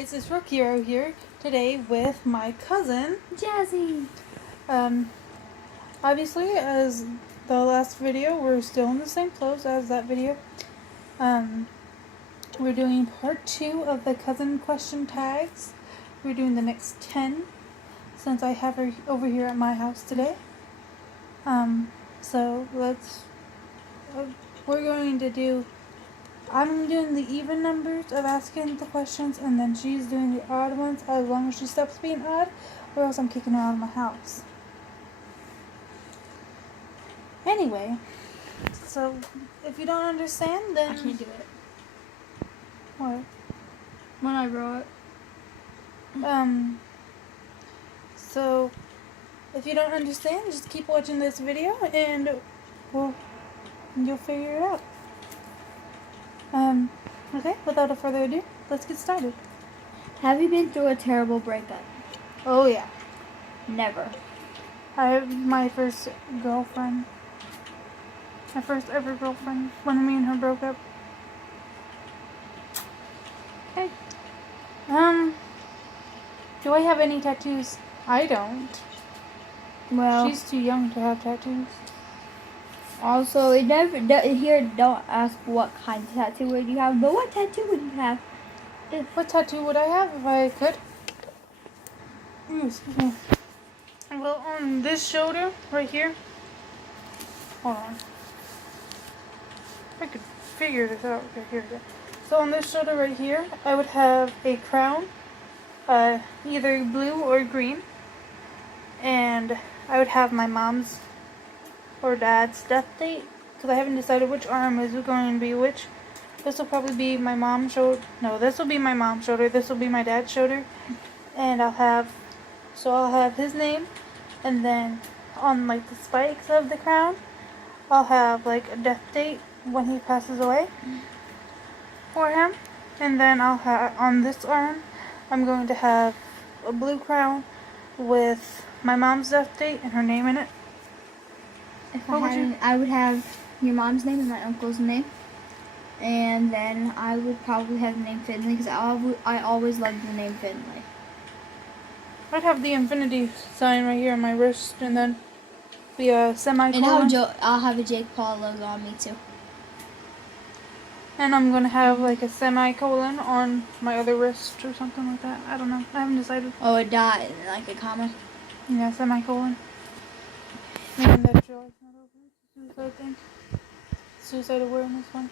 It's Rook Hero here today with my cousin Jazzy. Obviously, as the last video, we're still in the same clothes as that video. We're doing part 2 of the cousin question tags. We're doing the next 10 since I have her over here at my house today. So we're going to do. I'm doing the even numbers of asking the questions, and then she's doing the odd ones as long as she stops being odd, or else I'm kicking her out of my house. Anyway, so if you don't understand, then I can't do it. What? When I wrote. So if you don't understand, just keep watching this video, and you'll figure it out. Okay, without further ado, let's get started. Have you been through a terrible breakup? Oh yeah. Never. I have my first girlfriend. My first ever girlfriend when me and her broke up. Okay. Do I have any tattoos? I don't. Well, She's too young to have tattoos. also, here, don't ask what kind of tattoo would you have, but what tattoo would you have? What tattoo would I have if I could? Excuse me. Well, on this shoulder, right here. Hold on. I could figure this out. Okay, here we go. So on this shoulder right here, I would have a crown, either blue or green. And I would have my mom's or dad's death date, because I haven't decided which arm is going to be which. This will probably be my mom's shoulder. No, this will be my mom's shoulder. This will be my dad's shoulder. And I'll have his name, and then on like the spikes of the crown, I'll have like a death date when he passes away for him. And then I'll have on this arm, I'm going to have a blue crown with my mom's death date and her name in it. If What would you? I would have your mom's name and my uncle's name. And then I would probably have the name Finley, because I always loved the name Finley. I'd have the infinity sign right here on my wrist, and then the semicolon. And I'll have a Jake Paul logo on me too. And I'm gonna have like a semicolon on my other wrist or something like that. I don't know. I haven't decided. Oh, a dot and like a comma. Yeah, semicolon. And that's your life not over. Suicide thing. Suicide awareness one.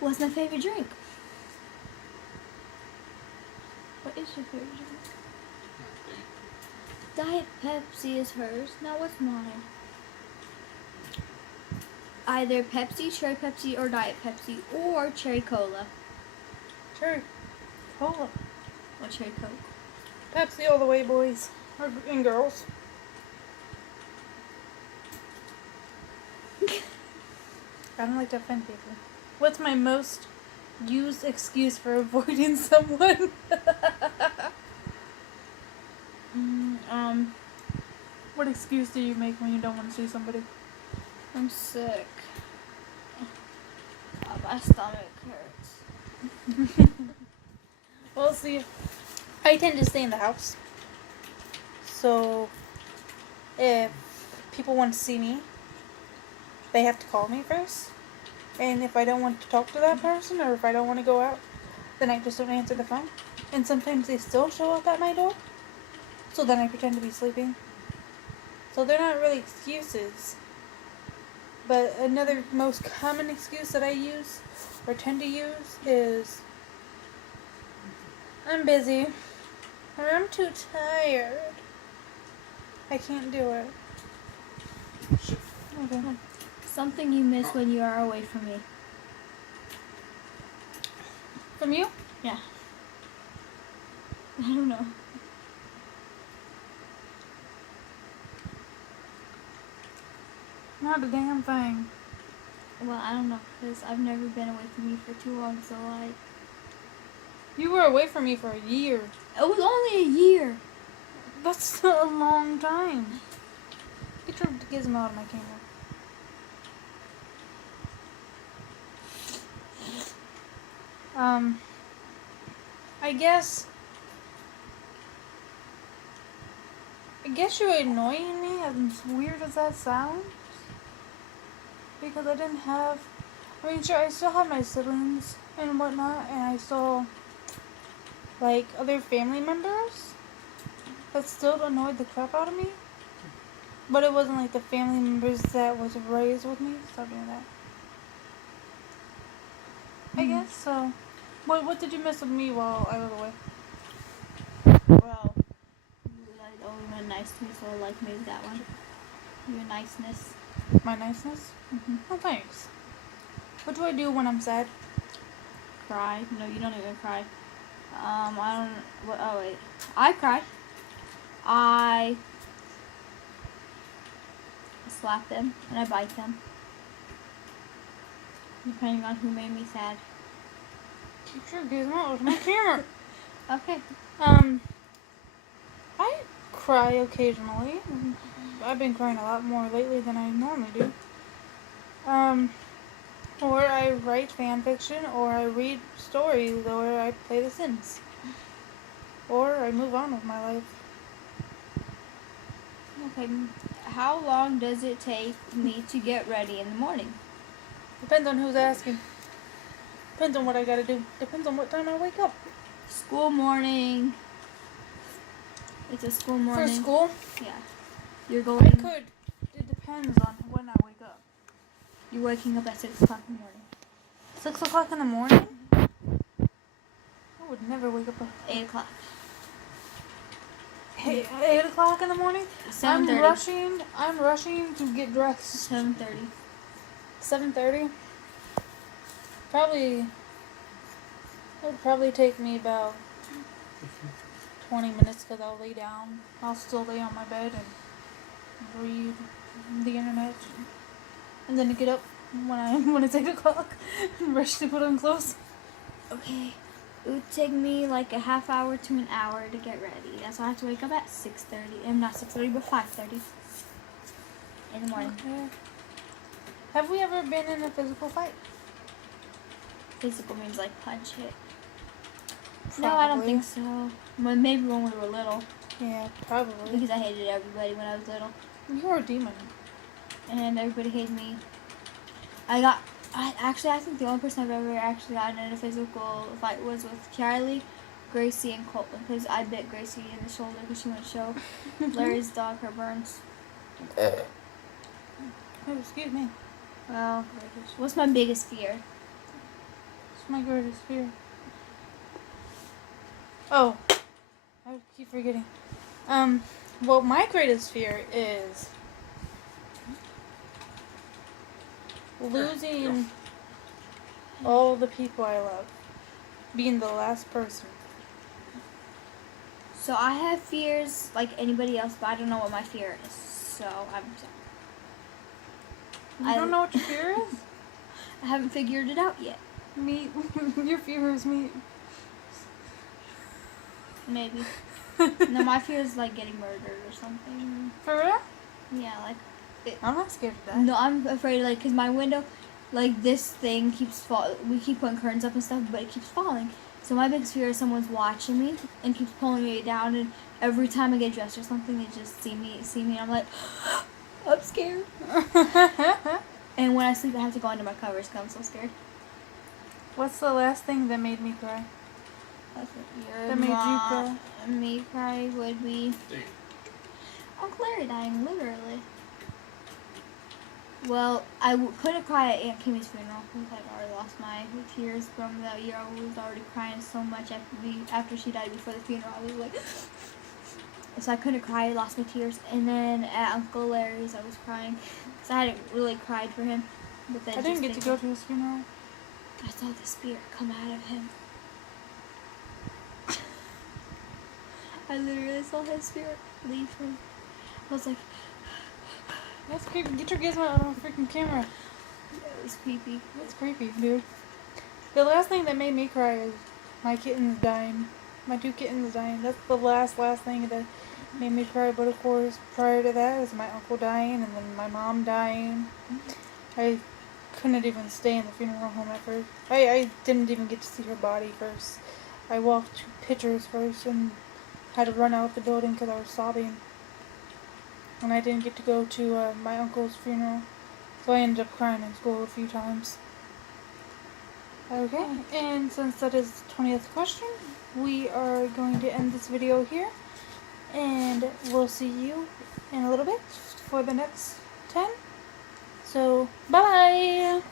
What's my favorite drink? What is your favorite drink? Diet Pepsi is hers. Now what's mine? Either Pepsi, Cherry Pepsi, or Diet Pepsi, or Cherry Cola. Cherry Cola. Or Cherry Coke. Pepsi all the way, boys and girls. I don't like to offend people. What's my most used excuse for avoiding someone? What excuse do you make when you don't want to see somebody? I'm sick. Oh, my stomach hurts. Well, see, I tend to stay in the house. So, if people want to see me, they have to call me first. And if I don't want to talk to that person, or if I don't want to go out, then I just don't answer the phone. And sometimes they still show up at my door. So then I pretend to be sleeping. So they're not really excuses. But another most common excuse that I use, or tend to use, is I'm busy, or I'm too tired. I can't do it. Okay. Something you miss when you are away from me. From you? Yeah. I don't know. Not a damn thing. Well, I don't know, because I've never been away from you for too long, so like... You were away from me for a year. It was only a year. That's a long time. Get your gizmo out of my camera. I guess I guess you're annoying me, as weird as that sounds. Because I didn't have. I mean, sure, I still have my siblings and whatnot, and I still like other family members that still annoyed the crap out of me. But it wasn't like the family members that was raised with me. Stop doing that. I guess so. What did you miss of me while I was away? Well, you were always nice to me, so I like maybe that one. Your niceness. My niceness? Mm-hmm. Oh, thanks. What do I do when I'm sad? Cry. No, you don't even cry. I don't. What? Oh wait. I cry. I slap them and I bite them, depending on who made me sad. Keep your gizmo with my camera. Okay. I cry occasionally. I've been crying a lot more lately than I normally do. Or I write fan fiction, or I read stories, or I play The Sims. Or I move on with my life. Okay. How long does it take me to get ready in the morning? Depends on who's asking. Depends on what I gotta do. Depends on what time I wake up. School morning. It's a school morning. For school, Yeah. You're I going. could. It depends on when I wake up. You're waking up at 6 o'clock in the morning. 6 o'clock in the morning? I would never wake up at 8 o'clock. 8 o'clock in the morning? 7:30. I'm rushing to get dressed. 7:30. 7:30? It would probably take me about 20 minutes because I'll lay down. I'll still lay on my bed and read the internet. And then get up when it's 8 o'clock and rush to put on clothes. Okay. It would take me like a half hour to an hour to get ready. That's why I have to wake up at 6:30. And not 6:30, but 5:30 in the morning. Okay. Have we ever been in a physical fight? Physical means like punch hit. No, I don't think so. Well, maybe when we were little. Yeah, probably. Because I hated everybody when I was little. You were a demon. And everybody hated me. I think the only person I've ever actually gotten in a physical fight was with Charlie, Gracie, and Colton. Because I bit Gracie in the shoulder because she went to show Larry's dog her burns. Oh, excuse me. Well, what's my biggest fear? It's my greatest fear. Oh, I keep forgetting. Well, my greatest fear is losing all the people I love. Being the last person. So I have fears like anybody else, but I don't know what my fear is. So I'm sorry. You don't know what your fear is? I haven't figured it out yet. Meat. Your fear is meat. Maybe. No, my fear is like getting murdered or something. For real? Yeah, like. I'm not scared of that. No, I'm afraid like because my window, like this thing keeps fall. We keep putting curtains up and stuff, but it keeps falling. So my biggest fear is someone's watching me and keeps pulling me down. And every time I get dressed or something, they just see me, and I'm like, I'm scared. And when I sleep, I have to go under my covers because I'm so scared. What's the last thing that made me cry? That made you cry? Me cry would be Uncle Larry dying, literally. Well, couldn't cry at Aunt Kimmy's funeral because I'd already lost my tears from that year. I was already crying so much after she died before the funeral. I was like, so I couldn't cry. I lost my tears. And then at Uncle Larry's, I was crying because I hadn't really cried for him. But then I didn't get to go to his funeral. I saw the spirit come out of him. I literally saw his spirit leave him. I was like, That's creepy. Get your gizmo out of the freaking camera. it was creepy. That's creepy, dude. The last thing that made me cry is my kittens dying. My 2 kittens dying. That's the last thing that made me cry. But of course, prior to that is my uncle dying and then my mom dying. I couldn't even stay in the funeral home at first. I didn't even get to see her body first. I walked 2 pictures first and had to run out of the building because I was sobbing. and I didn't get to go to my uncle's funeral, so I ended up crying in school a few times. Okay, and since that is the 20th question, we are going to end this video here, and we'll see you in a little bit for the next 10. So, bye!